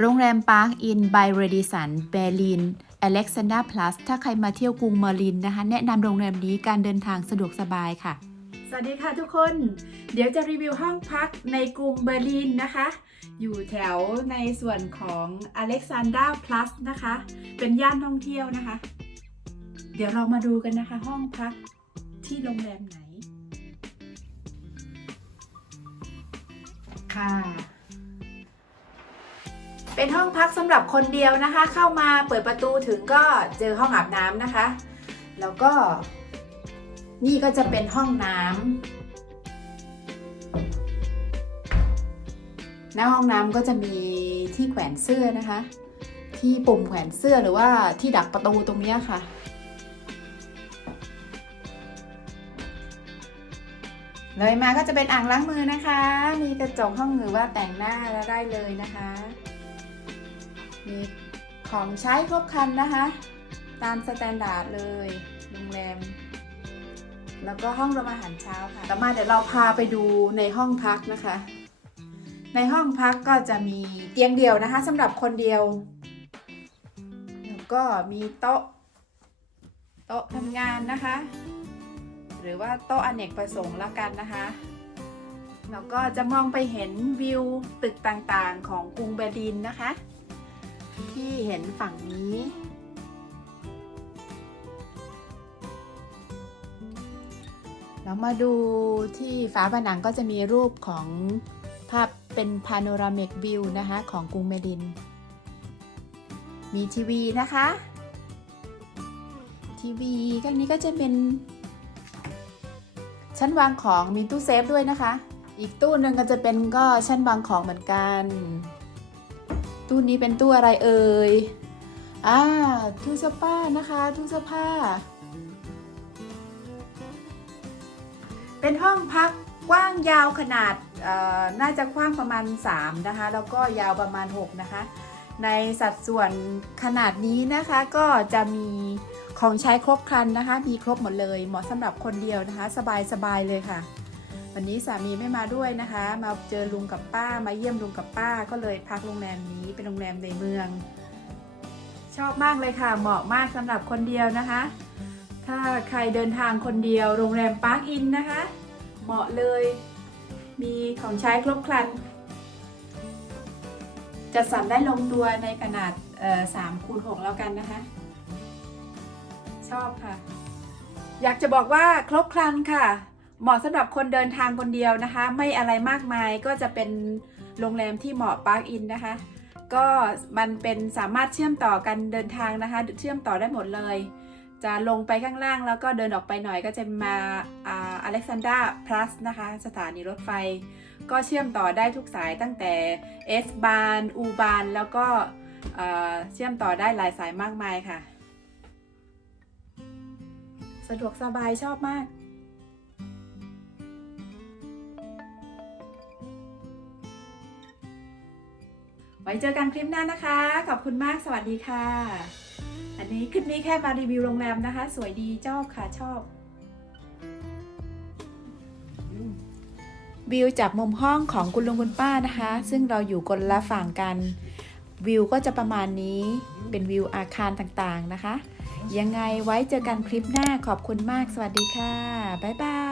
โรงแรมปาร์คอินไบเรดิสันเบลินอเล็กซานดราพลัสถ้าใครมาเที่ยวกรุงเมอร์ลินนะคะ แนะนำโรงแรมนี้การเดินทางสะดวกสบายค่ะ สวัสดีค่ะทุกคน เดี๋ยวจะรีวิวห้องพักในกรุงเบอร์ลินนะคะ อยู่แถวในส่วนของ Alexandra Plus นะคะ เป็นย่านท่องเที่ยวนะคะ เดี๋ยวเรามาดูกันนะคะ ห้องพักที่โรงแรมไหน ค่ะ เป็นห้องพักสำหรับคนเดียวนะคะ เข้ามาเปิดประตูถึงก็เจอห้องอาบน้ำนะคะ แล้วก็นี่ก็จะเป็นห้องน้ำหน้าห้องน้ำก็จะมีที่แขวนเสื้อนะคะ ที่ปุ่มแขวนเสื้อหรือว่าที่ดักประตูตรงนี้ค่ะเลยมาก็จะเป็นอ่างล้างมือนะคะ มีกระจกห้องหรือว่าแต่งหน้าแล้วได้เลยนะคะ มีของใช้ครบครันนะคะ ตามสแตนดาร์ดเลยโรงแรม แล้วก็ห้องรมอาหารเช้าค่ะ ต่อมาเดี๋ยวเราพาไปดูในห้องพักนะคะ ในห้องพักก็จะมีเตียงเดียวนะคะสำหรับคนเดียว แล้วก็มีโต๊ะ โต๊ะทำงานนะคะ หรือว่าโต๊ะอเนกประสงค์แล้วกันนะคะแล้วก็จะมองไปเห็นวิวตึกต่างๆของกรุงเบอร์ลินนะคะ ที่เห็นฝั่งนี้แล้วมาดูที่ฝาผนังก็จะมีรูปของภาพเป็นพาโนรามิกวิวนะคะของกรุงเมดิน มีทีวีนะคะ ทีวีข้างนี้ก็จะเป็น ชั้นวางของมีตู้เซฟด้วยนะคะ อีกตู้หนึ่งก็จะเป็นก็ชั้นวางของเหมือนกัน ตู้นี้เป็นตู้อะไรเอ่ย อ่า ตู้เสื้อผ้านะคะ ตู้เสื้อผ้า เป็นห้องพักกว้างยาวขนาดอ่อน่าจะกว้างประมาณ 3 นะคะ แล้วก็ยาวประมาณ 6 นะคะ ในสัดส่วนขนาดนี้นะคะก็จะมีของใช้ครบครันนะคะ มีครบหมดเลย เหมาะสำหรับคนเดียวนะคะ สบายสบายเลยค่ะ วันนี้สามีไม่มาด้วยนะคะ มาเจอลุงกับป้ามาเยี่ยมลุงกับป้าก็เลยพักโรงแรมนี้เป็นโรงแรมในเมือง ชอบมากเลยค่ะ เหมาะมากสำหรับคนเดียวนะคะ ถ้าใครเดินทางคนเดียวโรงแรมปาร์คอินนะคะ เหมาะเลย มีของใช้ครบครันจัดสรรได้ลงตัวในขนาดสามคูณหกแล้วกันนะคะ ชอบค่ะ อยากจะบอกว่าครบครันค่ะ เหมาะสำหรับคนเดินทางคนเดียวนะคะ ไม่อะไรมากมายก็จะเป็นโรงแรมที่เหมาะปาร์คอินนะคะ ก็มันเป็นสามารถเชื่อมต่อกันเดินทางนะคะ เชื่อมต่อได้หมดเลย จะลงไปข้างล่างแล้วก็เดินออกไปหน่อยก็จะมาอเล็กซานดราพลัสนะคะ สถานีรถไฟ ก็เชื่อมต่อได้ทุกสายตั้งแต่ S บานอูบานแล้วก็เชื่อมต่อได้หลายสายมากมายค่ะ สะดวกสบายชอบมาก ไว้เจอกันคลิปหน้านะคะ ขอบคุณมากสวัสดีค่ะ อันนี้คลิปนี้แค่มารีวิวโรงแรมนะคะ สวยดีชอบค่ะชอบ วิวจากมุมห้องของคุณลุงคุณป้านะคะ ซึ่งเราอยู่คนละฝั่งกัน วิวก็จะประมาณนี้เป็นวิวอาคารต่างๆนะคะ ยังไงไว้เจอกันคลิปหน้าขอบคุณมากสวัสดีค่ะ บ๊ายบาย